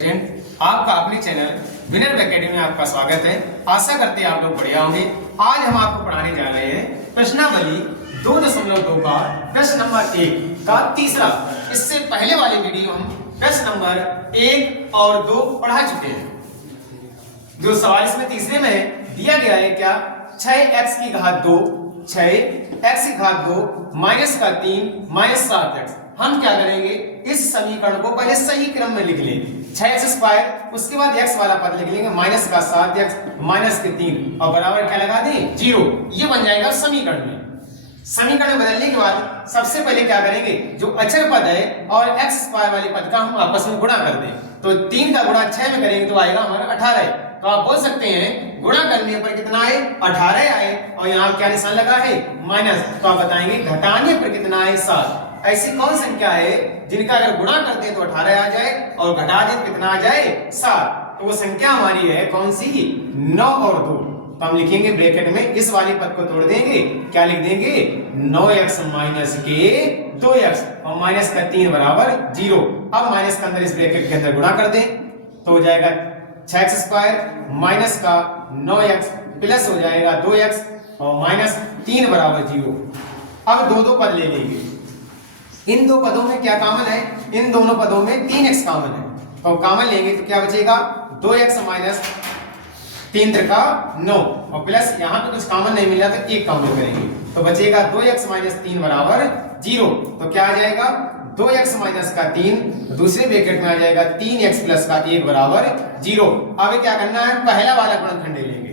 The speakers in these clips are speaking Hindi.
आपका अपने चैनल विनर एकेडमी में आपका स्वागत है। आशा करते हैं आप लोग बढ़िया होंगे। आज हम आपको पढ़ाने जा रहे हैं प्रश्नावली 2.2 का प्रश्न नंबर 1 का तीसरा। इससे पहले वाले वीडियो हम प्रश्न नंबर 1 और 2 पढ़ा चुके हैं। जो सवाल इसमें तीसरे में दिया गया है क्या, 6x की घात 2 6x की घात 2 माइनस का 3 माइनस 7x। हम क्या करेंगे, इस समीकरण को पहले सही क्रम में लिख लेंगे। 6x स्क्वायर, उसके बाद x वाला पद लिख लेंगे, माइनस का 7x माइनस के 3 और बराबर क्या लगा दें 0। ये बन जाएगा समीकरण में। समीकरण बदलने के बाद सबसे पहले क्या करेंगे, जो अचर पद है और x स्क्वायर वाले पद का हम आपस में गुणा कर दें। तो 3 का गुणा 6 में करेंगे तो आएगा हमारा 18। तो आप बोल सकते हैं गुणा करने पर कितना आए, 18 आए, और यहाँ क्या निशान लगा है माइनस। तो आप बताएंगे घटाने पर कितना है 7। ऐसी कौन संख्या है जिनका अगर गुणा करते हैं तो 18 आ जाए और घटा दें तो कितना आ जाए 7। तो वो संख्या हमारी है कौन सी, 9 और 2। तो हम लिखेंगे ब्रैकेट में, इस वाले पद को तोड़ देंगे, क्या लिख देंगे 9x माइनस के 2x और माइनस का 3 बराबर 0। अब माइनस के अंदर इस ब्रैकेट के अंदर गुणा कर दें तो हो जाएगा 6x स्क्वायर माइनस का 9x प्लस हो जाएगा 2x और माइनस 3 बराबर 0। अब दो पद ले लेंगे। इन दो पदों में क्या कॉमन है, इन दोनों पदों में 3x कॉमन है। तो कॉमन लेंगे तो क्या बचेगा 2x माइनस 3 का 9 और प्लस यहाँ पे कुछ कॉमन नहीं मिला तो 1 कॉमन करेंगे तो बचेगा 2x माइनस 3 बराबर 0। तो क्या आ जाएगा 2x माइनस का 3, दूसरे ब्रैकेट में आ जाएगा 3x प्लस का 1 बराबर 0। अब क्या करना है, पहला वाला गुणनखंड ले लेंगे।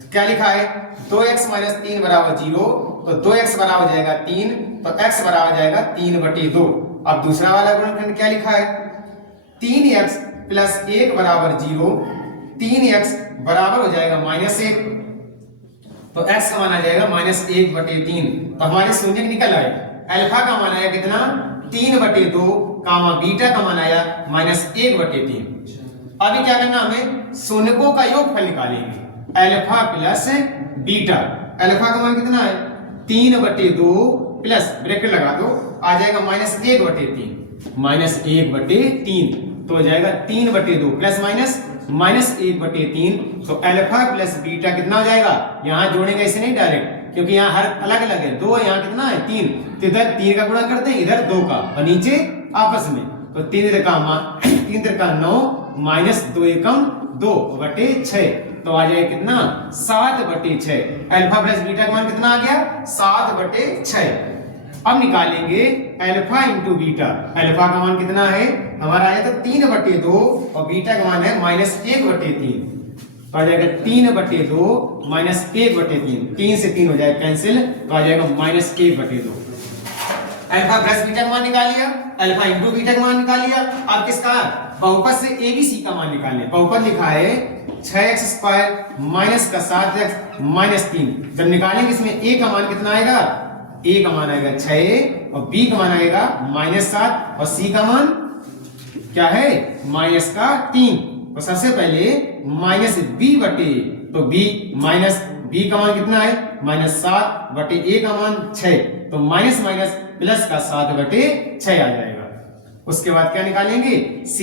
तो क्या लिखा है 2x माइनस 3 बराबर 0, तो 2x बराबर हो जाएगा 3, तो x बराबर हो जाएगा 3/2। अब दूसरा वाला गुणनखंड क्या लिखा है 3x प्लस 1 बराबर 0, 3x बराबर हो जाएगा -1, तो x का मान आ जाएगा -1/3। तो हमारे शून्य निकल आए। अल्फा का मान आया कितना 3/2, कामा बीटा का मान आया -1/3। अभी क्या करना, हमें शून्यकों का योगफल निकालेंगे, अल्फा प्लस बीटा। अल्फा का मान कितना है 3/2 प्लस ब्रैकेट लगा दो, आ जाएगा -1/3, -1/3 तो हो जाएगा 3/2 प्लस माइनस -1/3। तो अल्फा प्लस बीटा कितना हो जाएगा, यहाँ जोड़ेंगे ऐसे नहीं डायरेक्ट, क्योंकि यहाँ हर अलग अलग है, 2 यहाँ कितना है 3, तो इधर 3 का गुणा करते हैं, इधर 2 का, और नीचे आपस में। तो 3 का 9 माइनस 2 एकम 2/6, तो आ जाए कितना 7/6। अल्फा प्लस बीटा का मान कितना आ गया 7/6। अब निकालेंगे अल्फा इंटू बीटा। अल्फा का मान कितना है हमारा आया था 3/2 और बीटा का मान है -1/3, तो आ जाएगा 3/2 -1/3। 3 से 3 हो जाएगा कैंसिल, तो आ जाएगा -1/2। अल्फा प्लस बीटा का मान निकाल लिया, अल्फा इंटू बीटा का मान निकाल लिया। अब किसका बहुपद से ABC का मान निकालें। बहुपद लिखा है 6x स्क्वायर माइनस का 7x माइनस 3। जब निकालेंगे इसमें A का मान कितना आएगा, A का मान आएगा 6 और B का मान आएगा -7 और C का मान क्या है -3। तो सबसे पहले -B/, तो B का मान कितना है -7/A का मान 6, तो माइनस प्लस का 7/6 आ जाएगा। उसके बाद क्या निकालेंगे C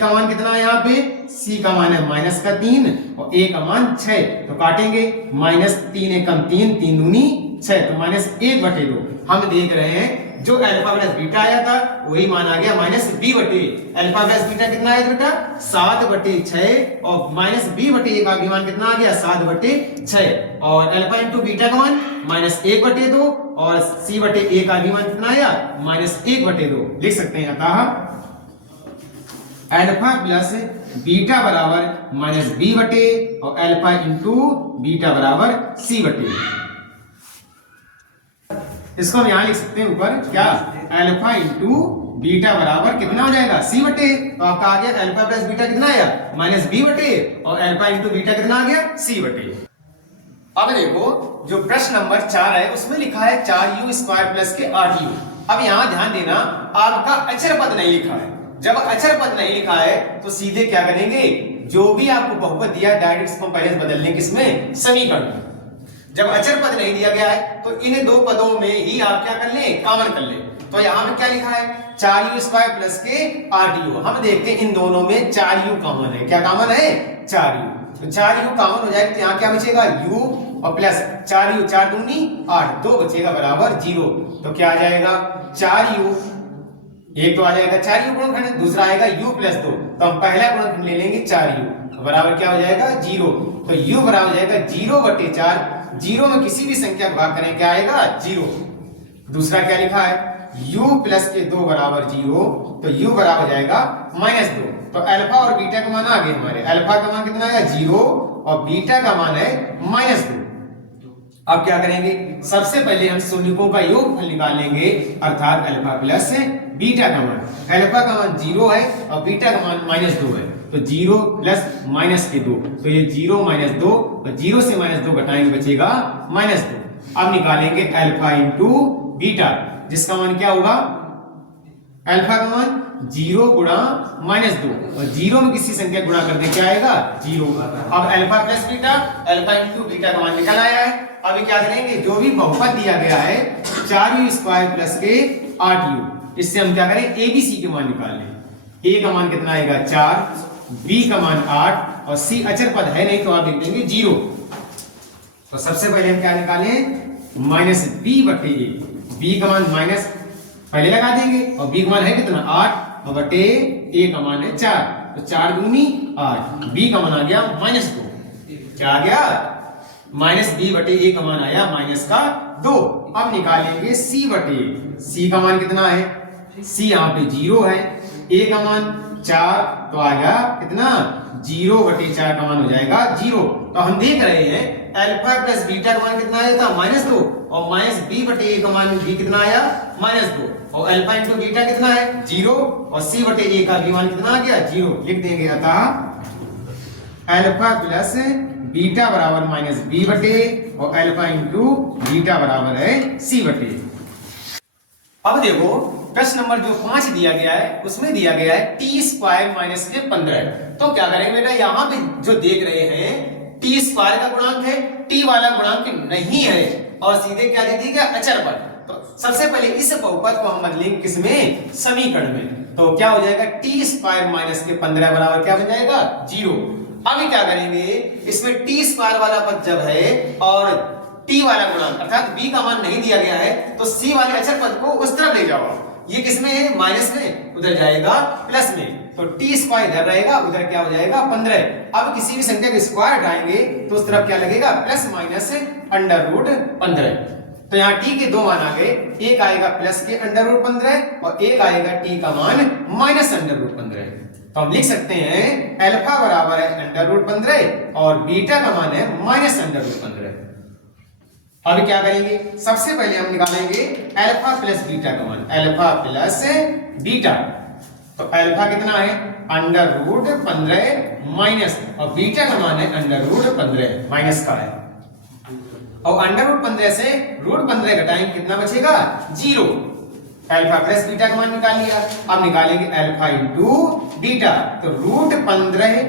का मान कितना है, यहाँ पे C का मान है -3 और A का मान 6, तो काटेंगे -3 एकम 3, 3 दूनी 6, तो -1/2। हम देख रहे हैं जो अल्फा प्लस बीटा आया था वही मान आ गया -B/। अल्फा प्लस बीटा कितना आया बेटा 7/6 और -B/A का भी मान कितना आ गया 7/6, और अल्फा इंटू बीटा का मान -1/2 और C/A का भी मान कितना आया -1/2। लिख सकते हैं अतः अल्फा प्लस बीटा बराबर -B/, और अल्फा इंटू बीटा बराबर C/। इसको हम यहां लिख सकते हैं ऊपर क्या, अल्फा इंटू बीटा बराबर कितना हो जाएगा C/। तो आपका आ गया अल्फा प्लस बीटा कितना आया -B/, और अल्फा इंटू बीटा कितना आ गया C/। अब देखो जो प्रश्न नंबर 4 है उसमें लिखा है 4u स्क्वायर प्लस के 8u। अब यहाँ ध्यान देना, आपका अचर पद नहीं लिखा है। जब अचर पद नहीं लिखा है तो सीधे क्या करेंगे, जो भी आपको बहुपद दिया डायरेक्ट इसको पहले बदल लेंगे किसमें, समीकरण। जब अचर पद नहीं दिया गया है तो इन दो पदों में ही आप क्या कर लें, कॉमन कर लें। तो यहाँ पे क्या लिखा है, 4u² प्लस के 8u। हम देखते हैं इन दोनों में 4u कॉमन है। क्या कॉमन है, 4u। तो 4u कॉमन हो जाएगा तो यहाँ क्या बचेगा, u और प्लस 4u, 4 दूनी 8, 2 बचेगा बराबर 0। तो क्या आ जाएगा, 4u, एक तो आ जाएगा 4u गुणनखंड, दूसरा आएगा u प्लस 2। तो हम पहला गुणनखंड ले लेंगे 4u, बराबर क्या हो जाएगा 0। तो u बराबर हो जाएगा 0/4। 0 में किसी भी संख्या को भाग करें क्या आएगा, 0। दूसरा क्या लिखा है, u प्लस के 2 बराबर 0। तो u बराबर हो जाएगा -2। तो अल्फा और बीटा का मान आ गए हमारे। अल्फा का मान कितना है 0 और बीटा का मान है -2। अब क्या करेंगे, सबसे पहले हम शून्यकों का योगफल निकालेंगे, अर्थात अल्फा प्लस बीटा का मान। अल्फा का मान 0 है और बीटा का मान -2 है। तो 0 प्लस -2, तो ये 0 -2, तो 0 से -2 घटाएंगे बचेगा -2। अब निकालेंगे अल्फा इंटू बीटा, जिसका मान क्या होगा, अल्फा का मान 0 गुणा -2 और 0 में किसी संख्या गुणा कर दे क्या आएगा, 0। अब alpha plus beta, alpha into beta का मान निकल आया है। अभी क्या करेंगे, जो भी बहुपद दिया गया है 4u² प्लस के 8u, इससे हम क्या करें, एबीसी के मान निकाल लें। ए का मान कितना आएगा 4, बी का मान 8 और सी अचर पद है नहीं तो आप लिख देंगे 0। तो सबसे पहले हम क्या निकालें, -b/a। बी का मान माइनस पहले लगा देंगे और बी का मान है कितना 8 और बटे ए का मान है 4। तो 4 दूनी 8, बी का मान आ गया -2। क्या आ गया, -b/a का मान आया -2। अब निकालेंगे c/a। c का मान कितना है, c यहाँ पे 0 है, a का मान 4 तो आएगा कितना 0/4 का मान हो जाएगा 0। तो हम देख रहे हैं अल्फा प्लस बीटा का मान कितना आया था -2 और -b/a का मान भी कितना आया -2 और अल्फा इंटू बीटा कितना है 0 और c/a का भी मान कितना आ गया 0। लिख देंगे अतः अल्फा प्लस बीटा बराबर -b/a और अल्फा इंटू बीटा बराबर है c/a। अब देखो प्रश्न नंबर जो 5 दिया गया है उसमें दिया गया है t² - 15। तो क्या करेंगे बेटा, यहाँ पे जो देख रहे हैं t² का गुणांक है, t वाला गुणांक नहीं है और सीधे क्या दे दिया अचर पद। तो सबसे पहले इस बहुपद को हम बदलेंगे किसमें, समीकरण में। तो क्या हो जाएगा t² - 15 बराबर क्या बन जाएगा 0। अभी क्या करेंगे, इसमें t² वाला पद जब है और t वाला गुणांक अर्थात b का मान नहीं दिया गया है तो c वाले अचर पद को उस तरफ ले जाओ। ये किसमें है, माइनस में, उधर जाएगा प्लस में। तो t² इधर रहेगा, उधर क्या हो जाएगा 15। अब किसी भी संख्या का स्क्वायर हटाएंगे तो उस तरफ क्या लगेगा प्लस माइनस √15। तो यहाँ t के दो मान आ गए, एक आएगा प्लस के √15 और एक आएगा t का मान -√15। तो हम लिख सकते हैं अल्फा बराबर है √15 और बीटा का मान है -√15। अभी क्या करेंगे, सबसे पहले हम निकालेंगे अल्फा प्लस बीटा का मान। अल्फा प्लस बीटा, तो अल्फा कितना है √15 माइनस और बीटा का मान है √15 माइनस का है और √15 से √15 घटाएंगे कितना बचेगा 0। अल्फा प्लस बीटा का मान निकाल लिया। अब निकालेंगे अल्फा इंटू बीटा, तो √15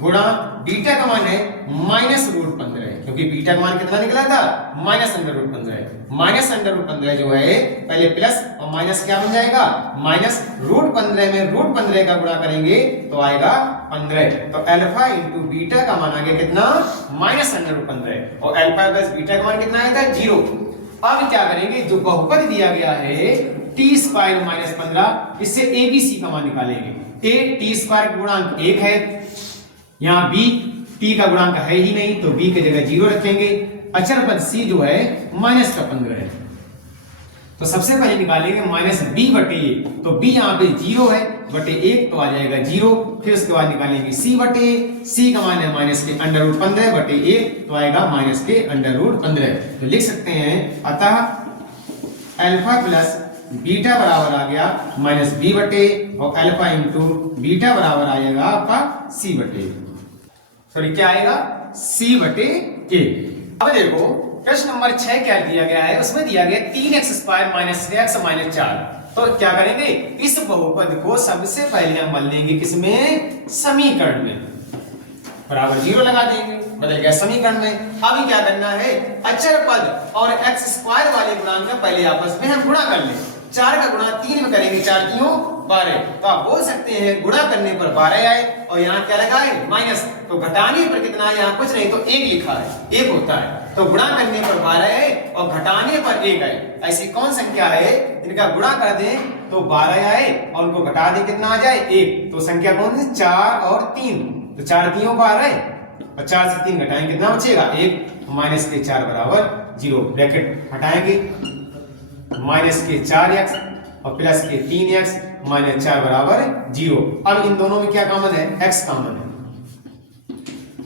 गुणा बीटा का मान है -√15 क्योंकि बीटा का मान कितना निकला था -√15 जो है पहले प्लस और माइनस क्या बन जाएगा -√15 में √15 का गुणा करेंगे तो आएगा 15। तो अल्फा इंटू बीटा का मान आ गया कितना -√15 और अल्फा प्लस बीटा का मान कितना आया था 0। अब क्या करेंगे, जो बहुपद दिया गया है t² - 15, इससे एबीसी का मान निकालेंगे। a t² गुणांक 1 है, यहाँ b t का गुणांक है ही नहीं तो b की जगह 0 रखेंगे। अचर पद c जो है -15 है। तो सबसे पहले निकालेंगे -b/a, तो b यहाँ पे 0 है बटे 1 तो आ जाएगा 0। फिर उसके बाद निकालेंगे c/a, c का मान है -√15 बटे 1 तो आएगा -√15। तो लिख सकते हैं अतः अल्फा प्लस बीटा बराबर आ गया -b/a और अल्फा इंटू बीटा बराबर आ जाएगा आपका c/a। सॉरी क्या आएगा c/a। अब देखो प्रश्न नंबर 6 क्या दिया गया है, उसमें दिया गया 3x² - 3x - 4। तो क्या करेंगे, इस बहुपद को सबसे पहले हम बदलेंगे किसमें, समीकरण में। बराबर 0 लगा देंगे, बदल गया समीकरण में। अभी क्या करना है, अचर पद और x स्क्वायर वाले गुणांक का पहले आपस में हम गुणा कर लें। 4 का गुणा 3 में करेंगे, 4 3 12। तो आप बोल सकते हैं गुणा करने पर 12 आए और यहाँ क्या लगाए माइनस, तो घटाने पर कितना है, यहाँ कुछ नहीं तो 1 लिखा है, 1 होता है। तो गुणा करने पर 12 आए और घटाने पर 1 आए। ऐसी कौन संख्या है जिनका गुणा कर दें तो 12 आए और उनको घटा दें कितना आ जाए 1। तो संख्या कौन सी, 4 और 3। तो 4 3 12 और 4 से 3 घटाएंगे कितना बचेगा 1, माइनस के 4 बराबर 0। ब्रैकेट हटाएंगे, माइनस के 4x और प्लस के 3x माइनस 4 बराबर 0। अब इन दोनों में क्या कॉमन है, x कॉमन है,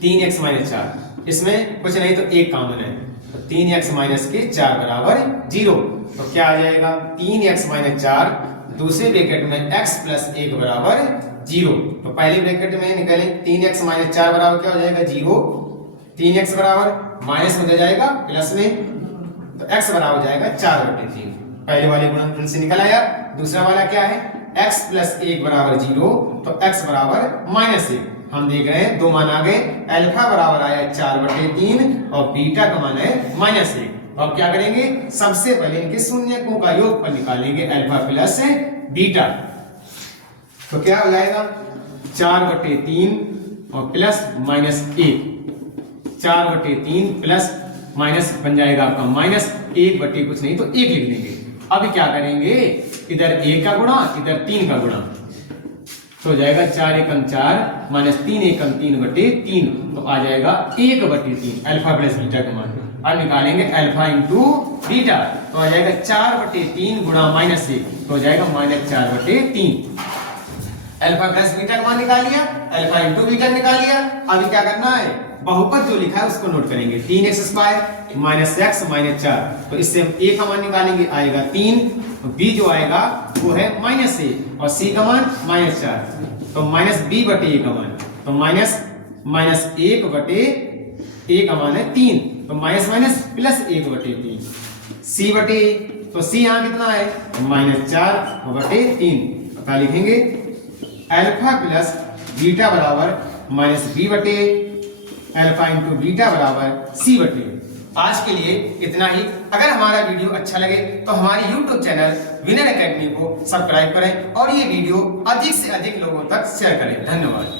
3x माइनस 4, इसमें कुछ नहीं तो 1 कॉमन है, तो 3x माइनस के 4 बराबर 0। तो क्या आ जाएगा 3x माइनस 4, दूसरे ब्रैकेट में x प्लस 1 बराबर 0। तो पहले ब्रैकेट में निकालें 3x माइनस 4 बराबर क्या हो जाएगा 0, 3x बराबर माइनस में हो जाएगा प्लस में, तो x बराबर हो जाएगा 4/3। पहले वाले गुणनफल से निकल आया। दूसरा वाला क्या है, x प्लस 1 बराबर 0, तो x बराबर -1। हम देख रहे हैं दो मान आ गए, अल्फा बराबर आया 4/3 और बीटा का मान है -1। तो अब क्या करेंगे, सबसे पहले इनके शून्यकों का योगफल निकालेंगे, अल्फा प्लस बीटा। तो क्या हो जाएगा 4/3 और प्लस -1, 4/3 प्लस माइनस बन जाएगा आपका -1 कुछ नहीं तो 1 लिख देंगे। अब क्या करेंगे, इधर 1 का गुणा, इधर 3 का गुणा, तो हो जाएगा 4 एकम 4 -3 एकम 3/3, तो आ जाएगा 1/3 अल्फा प्लस बीटा का मान। अब निकालेंगे अल्फा इंटू बीटा, तो आ जाएगा 4/3 गुणा -1, तो हो जाएगा -4/3। अल्फा प्लस बीटा का मान निकाल लिया, अल्फा इंटू बीटा निकाल लिया। अभी क्या करना है, बहुपद जो लिखा है उसको नोट करेंगे, 3x square minus x minus 4, तो इससे हम a का मान निकालेंगे, आएगा 3, b जो आएगा वो है -1 और c का मान -4, तो -b/a का मान, तो -1/a का मान है 3, तो माइनस प्लस 1/3, c/a, तो c यहाँ कितना है -4/3। पता लिखेंगे अल्फा प्लस बीटा बराबर -b/a, अल्फा इंटू बीटा बराबर c/a। आज के लिए इतना ही। अगर हमारा वीडियो अच्छा लगे तो हमारे YouTube चैनल विनर एकेडमी को सब्सक्राइब करें और ये वीडियो अधिक से अधिक लोगों तक शेयर करें। धन्यवाद।